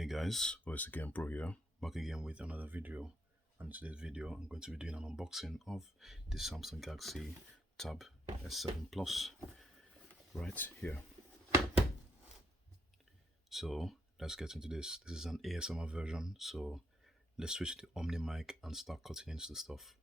Hey guys, it's again Pro here, back again with another video. And today's video, I'm going to be doing an unboxing of the Samsung Galaxy Tab S7 Plus right here. So let's get into this. This is an ASMR version, so let's switch to Omni mic and start cutting into the stuff.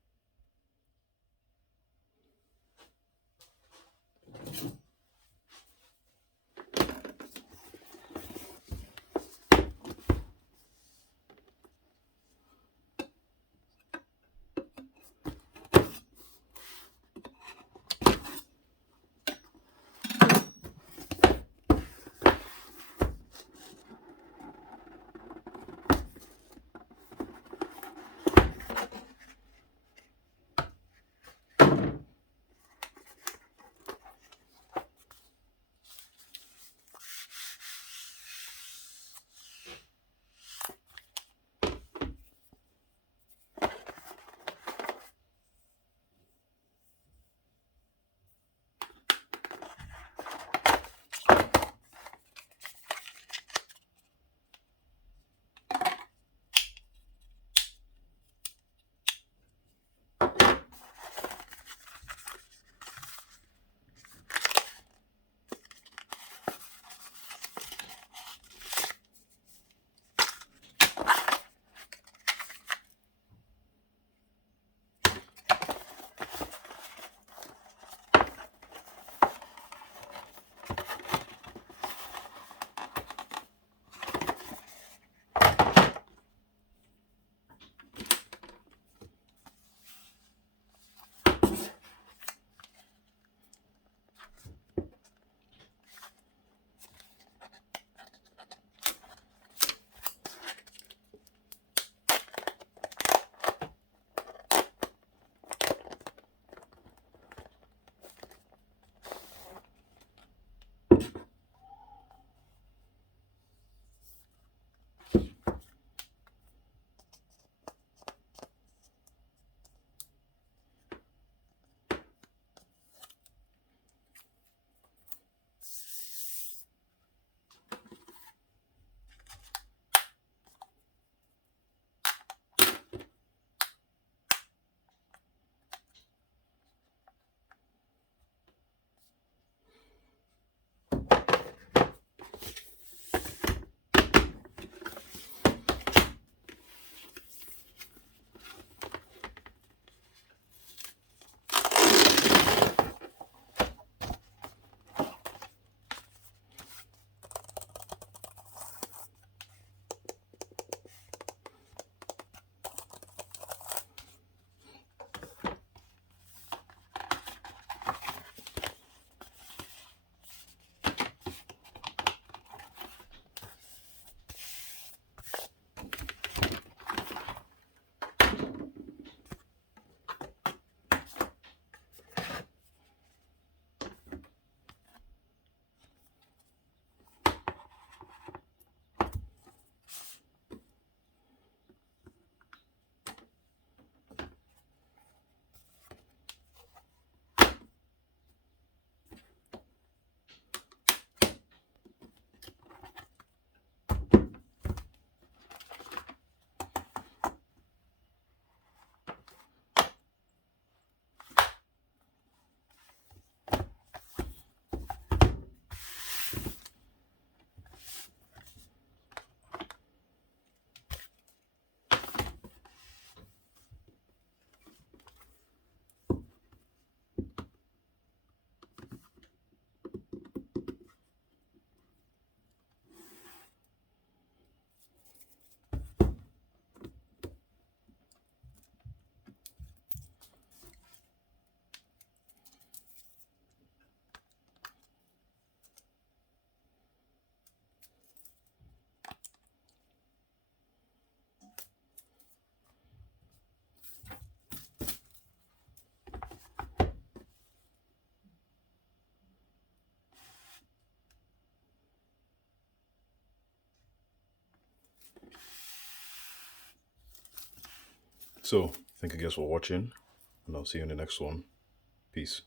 So thank you guys for watching, and I'll see you in the next one. Peace.